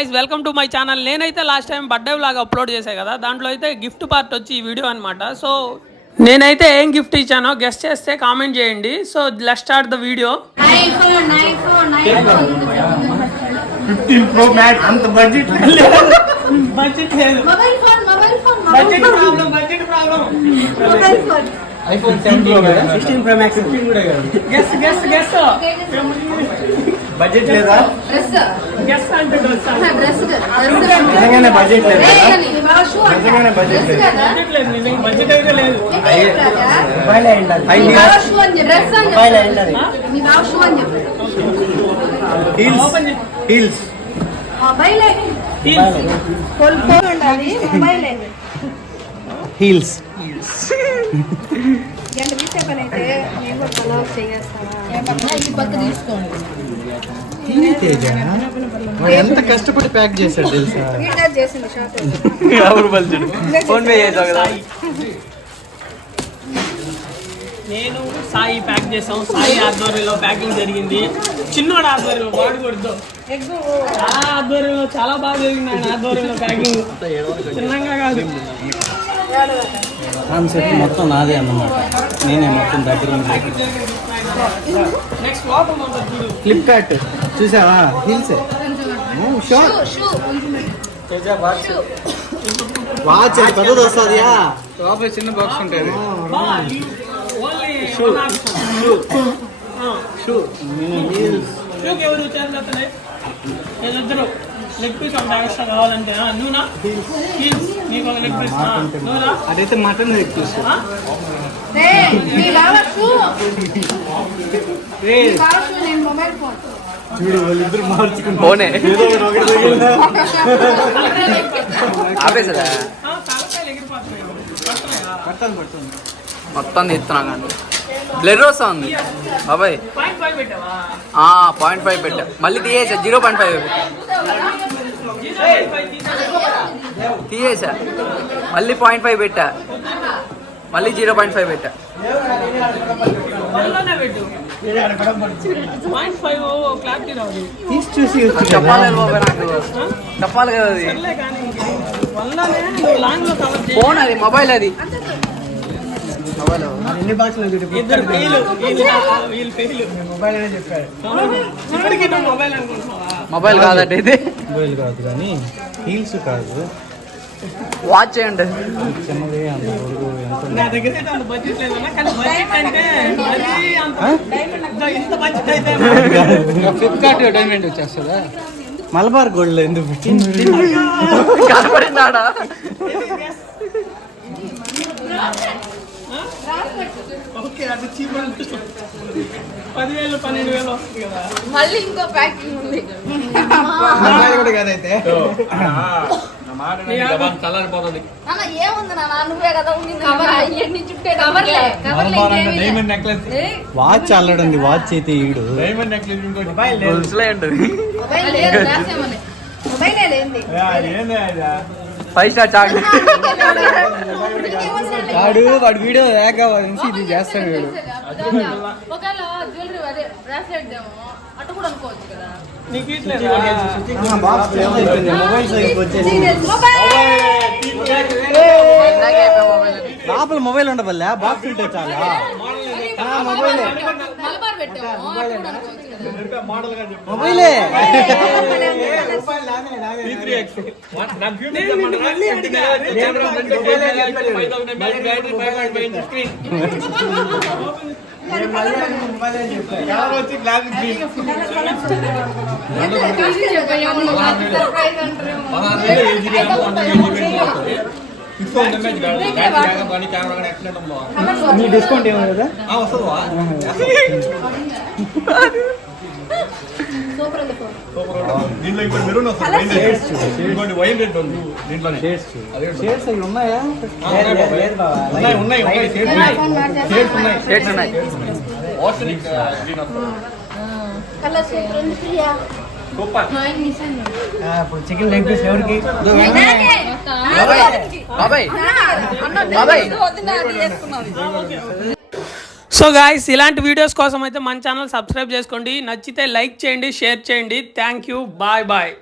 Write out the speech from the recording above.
Guys welcome to my channel. నేనైతే last time birthday vlog upload చేశాను కదా, దాంట్లో అయితే గిఫ్ట్ పార్ట్ వచ్చి ఈ వీడియో అనమాట. సో నేనైతే ఏం గిఫ్ట్ ఇచ్చానో గెస్ట్ చేస్తే కామెంట్ చేయండి. So let's start the video. అంత బడ్జెట్ బడ్జెట్ లేదు, budget problem. IPhone 16 pro max 15 కూడా కాదు. గెస్ బడ్జెట్ లేదా? గెస్ అంటే నిజంగానే బడ్జెట్ లేదు. నిజంగానే బడ్జెట్ లేదు. నిజంగా బడ్జెట్ అయితే లేదు. మొబైల్ హీల్స్ హీల్స్ ఎంత కష్టపడి ప్యాక్ చేశాడు తెలుసా? ఫోన్ పే చేసావు కదా. నేను సాయి ప్యాక్ చేసాం. సాయి ఆధ్వర్యంలో ప్యాకింగ్ జరిగింది. చిన్నోడు ఆధ్వర్యంలో వాడు కొడుతూ చాలా ఆధ్వర్యంలో చాలా బాగా జరిగింది. ఆయన ఆధ్వర్యంలో ప్యాకింగ్ చిన్నగా కాదు. కాన్సెప్ట్ మొత్తం నాదే అన్నమాట. నేనే మొత్తం దగ్గర నెక్స్ట్ లోపల ఫ్లిప్కార్ట్ చూసావా? హిల్స్ వాచ్ అది పెద్దది వస్తుంది. లోపల చిన్న బాక్స్ ఉంటుంది. ఎవరు వచ్చారు? వీళ్ళిద్దరు లెగ్ పీస్ ఒక ఎక్స్ట్రా కావాలంటే నువ్వునా నీకు ఒక లెగ్ పీస్ నువ్వునా? అదైతే మటన్ లెగ్ పీస్. చూడు వాళ్ళిద్దరు మార్చుకుంటే మొత్తం తీస్తున్నా కానీ బ్లర్ వస్తా ఉంది బాబాయ్. 0.5 పెట్టా, మళ్ళీ తీయేసా 0.5 తీయేసా, మళ్ళీ 0.5 పెట్టా, మళ్ళీ 0.5 పెట్టా. చెప్పాలి బాబాయ్, నాకు చెప్పాలి కదా. అది ఫోన్, అది మొబైల్, అది ఎన్ని బాక్సులు మొబైల్ కాదండి, ఇది మొబైల్ కాదు కానీ హీల్స్ కాదు. వాచ్ చేయండి. చిన్నది అంత పొడుగు ఎంత? నా దగ్గర అంత బడ్జెట్ లేదు, కానీ బడ్జెట్ అంటే ఇంత బడ్జెట్ అయితే ఫ్లిప్కార్ట్ డైమండ్ వచ్చేస్తుందా? మలబార్ గోల్డ్ ఎందుకు పెట్టింది? కనపడిందాడా? 10,000 12,000 వస్తుంది కదా. మళ్ళీ ఇంకో ప్యాకింగ్ ఉంది. కూడా కదైతే వాచ్ అల్లడండి. వాచ్ అయితే ఈడు ఫైవ్ స్టార్ చాక్లెట్. వాడు వీడియో లేక ఇది చేస్తాడు వీడు. లోపల మొబైల్ ఉండవల్ల బాక్స్ ఉంటే చాలా. మొబైలే డిస్కౌంట్ ఏమో కదా దీంట్లో ఇప్పుడు మెరూన్ వస్తుంది, వైన్ రెడ్ ఉంది. దీంట్లో షేడ్స్ అవి ఉన్నాయా? ఉన్నాయి షేడ్స్ ఉన్నాయి. ఆర్సెనిక్ గ్రీన్ వస్తుంది. ఇప్పుడు చికెన్ లెగ్ పీస్ ఎవరికి? బాబాయ్ బాబాయ్. సో గాయ్స్, ఇలాంటి వీడియోస్ కోసం అయితే మన ఛానల్ సబ్స్క్రైబ్ చేసుకోండి. నచ్చితే లైక్ చేయండి, షేర్ చేయండి. Thank you, bye bye.